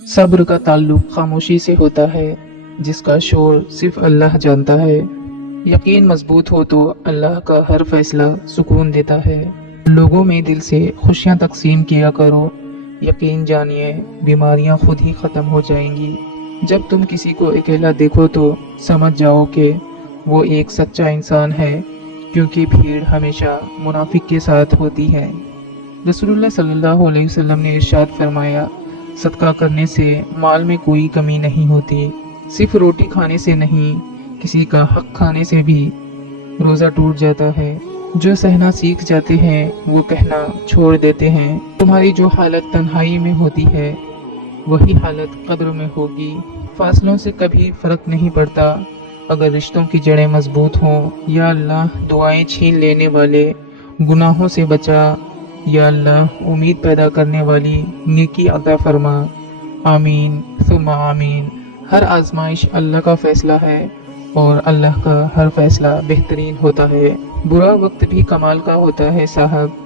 सब्र का ताल्लुक खामोशी से होता है, जिसका शोर सिर्फ अल्लाह जानता है। यकीन मजबूत हो तो अल्लाह का हर फैसला सुकून देता है। लोगों में दिल से खुशियां तकसीम किया करो। यकीन जानिए बीमारियां खुद ही ख़त्म हो जाएंगी। जब तुम किसी को अकेला देखो तो समझ जाओ कि वो एक सच्चा इंसान है, क्योंकि भीड़ हमेशा मुनाफिक के साथ होती है। रसूलुल्लाह सल्लल्लाहु अलैहि वसल्लम ने इरशाद फरमाया, सदका करने से माल में कोई कमी नहीं होती। सिर्फ रोटी खाने से नहीं, किसी का हक खाने से भी रोज़ा टूट जाता है। जो सहना सीख जाते हैं वो कहना छोड़ देते हैं। तुम्हारी जो हालत तन्हाई में होती है वही हालत कब्र में होगी। फासलों से कभी फर्क नहीं पड़ता अगर रिश्तों की जड़ें मजबूत हों। या अल्लाह दुआएं छीन लेने वाले गुनाहों से बचा। या अल्लाह उम्मीद पैदा करने वाली नेकी अता फरमा। आमीन सुम्मा आमीन। हर आजमाइश अल्लाह का फैसला है और अल्लाह का हर फैसला बेहतरीन होता है। बुरा वक्त भी कमाल का होता है साहब।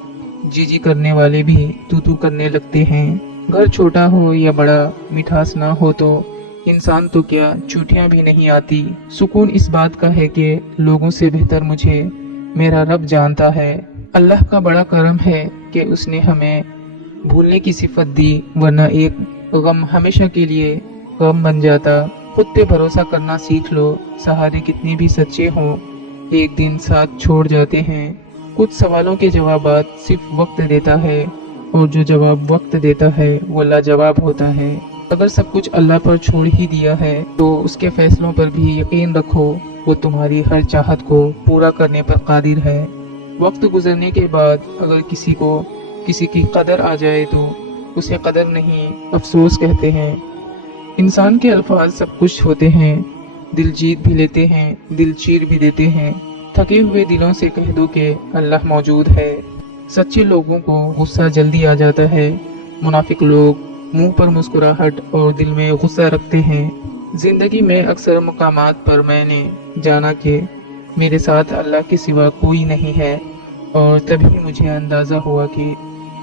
जी करने वाले भी तू करने लगते हैं। घर छोटा हो या बड़ा, मिठास ना हो तो इंसान तो क्या चूटियां भी नहीं आती। सुकून इस बात का है कि लोगों से बेहतर मुझे मेरा रब जानता है। अल्लाह का बड़ा करम है कि उसने हमें भूलने की सिफत दी, वरना एक गम हमेशा के लिए गम बन जाता। खुद पे भरोसा करना सीख लो। सहारे कितने भी सच्चे हों, एक दिन साथ छोड़ जाते हैं। कुछ सवालों के जवाबात सिर्फ वक्त देता है, और जो जवाब वक्त देता है वो लाजवाब होता है। अगर सब कुछ अल्लाह पर छोड़ ही दिया है तो उसके फैसलों पर भी यकीन रखो। वो तुम्हारी हर चाहत को पूरा करने पर कादिर है। वक्त गुजरने के बाद अगर किसी की कदर आ जाए तो उसे कदर नहीं, अफसोस कहते हैं। इंसान के अल्फाज सब कुछ होते हैं। दिल जीत भी लेते हैं, दिल चीर भी देते हैं। थके हुए दिलों से कह दो कि अल्लाह मौजूद है। सच्चे लोगों को गुस्सा जल्दी आ जाता है। मुनाफिक लोग मुंह पर मुस्कुराहट और दिल में गुस्सा रखते हैं। जिंदगी में अक्सर मकामात पर मैंने जाना कि मेरे साथ अल्लाह के सिवा कोई नहीं है, और तभी मुझे अंदाज़ा हुआ कि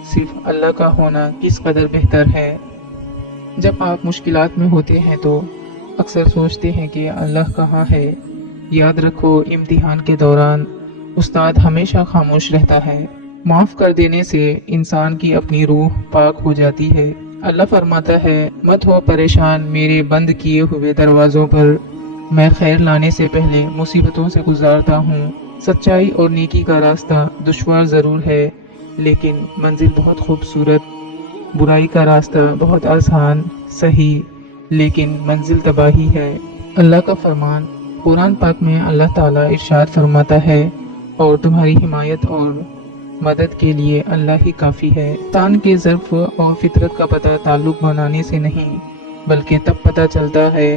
सिर्फ अल्लाह का होना किस कदर बेहतर है। जब आप मुश्किलात में होते हैं तो अक्सर सोचते हैं कि अल्लाह कहाँ है। याद रखो, इम्तिहान के दौरान उस्ताद हमेशा खामोश रहता है। माफ़ कर देने से इंसान की अपनी रूह पाक हो जाती है। अल्लाह फरमाता है, मत हो परेशान मेरे बंद किए हुए दरवाज़ों पर। मैं खैर लाने से पहले मुसीबतों से गुजारता हूँ। सच्चाई और नेकी का रास्ता दुश्वार ज़रूर है, लेकिन मंजिल बहुत खूबसूरत। बुराई का रास्ता बहुत आसान, सही, लेकिन मंजिल तबाही है। अल्लाह का फरमान कुरान पाक में अल्लाह ताला इरशाद फरमाता है, और तुम्हारी हिमायत और मदद के लिए अल्लाह ही काफ़ी है। इंसान के ज़र्फ़ और फितरत का पता ताल्लुक़ बनाने से नहीं, बल्कि तब पता चलता है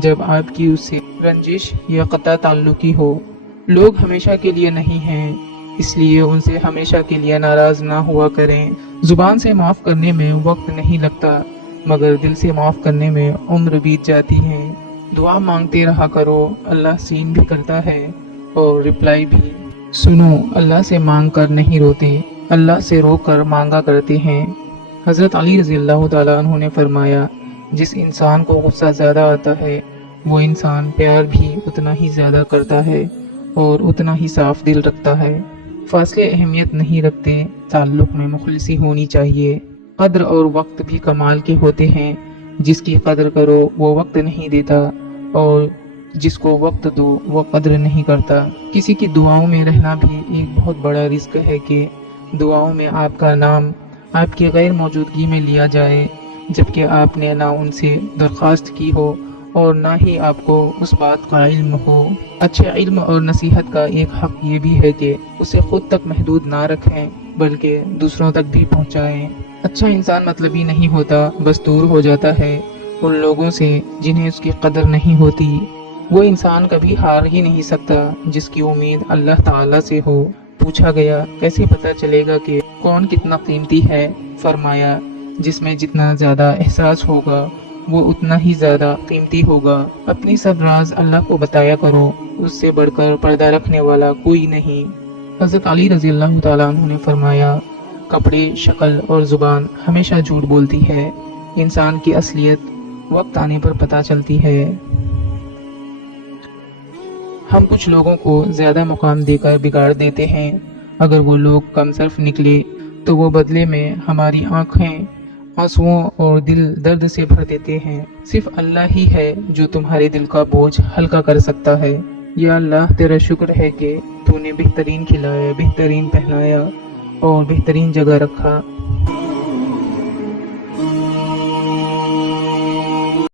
जब आपकी उससे रंजिश या क़ता ताल्लुक़ी हो। लोग हमेशा के लिए नहीं हैं, इसलिए उनसे हमेशा के लिए नाराज़ ना हुआ करें। ज़ुबान से माफ़ करने में वक्त नहीं लगता, मगर दिल से माफ़ करने में उम्र बीत जाती है। दुआ मांगते रहा करो, अल्लाह सीन भी करता है और रिप्लाई भी। सुनो, अल्लाह से मांग कर नहीं रोते, अल्लाह से रो कर मांगा करते हैं। हज़रत अली रज़ियल्लाहु ताला अन्हु ने फरमाया, जिस इंसान को गुस्सा ज़्यादा आता है वो इंसान प्यार भी उतना ही ज़्यादा करता है और उतना ही साफ दिल रखता है। फासले अहमियत नहीं रखते, ताल्लुक़ में मुखलिसी होनी चाहिए। कद्र और वक्त भी कमाल के होते हैं। जिसकी कद्र करो वो वक्त नहीं देता, और जिसको वक्त दो वो कद्र नहीं करता। किसी की दुआओं में रहना भी एक बहुत बड़ा रिस्क है कि दुआओं में आपका नाम आपकी गैर मौजूदगी में लिया जाए, जबकि आपने ना उनसे दरख्वास्त की हो और ना ही आपको उस बात का इल्म हो। अच्छे इल्म और नसीहत का एक हक ये भी है कि उसे खुद तक महदूद ना रखें, बल्कि दूसरों तक भी पहुँचाएँ। अच्छा इंसान मतलबी नहीं होता, बस दूर हो जाता है उन लोगों से जिन्हें उसकी कदर नहीं होती। वो इंसान कभी हार ही नहीं सकता जिसकी उम्मीद अल्लाह ताला से हो। पूछा गया, कैसे पता चलेगा कि कौन कितना कीमती है? फरमाया, जिसमें जितना ज़्यादा एहसास होगा वो उतना ही ज़्यादा कीमती होगा। अपनी सब राज अल्लाह को बताया करो, उससे बढ़कर पर्दा रखने वाला कोई नहीं। हज़रत अली रज़ियल्लाहु ताला अन्हु ने फरमाया, कपड़े, शक्ल और ज़ुबान हमेशा झूठ बोलती है। इंसान की असलियत वक्त आने पर पता चलती है। हम कुछ लोगों को ज्यादा मुकाम देकर बिगाड़ देते हैं। अगर वो लोग कम सर्फ निकले तो वो बदले में हमारी आंखें आंसुओं और दिल दर्द से भर देते हैं। सिर्फ अल्लाह ही है जो तुम्हारे दिल का बोझ हल्का कर सकता है। या अल्लाह, तेरा शुक्र है कि तूने बेहतरीन खिलाया, बेहतरीन पहनाया और बेहतरीन जगह रखा।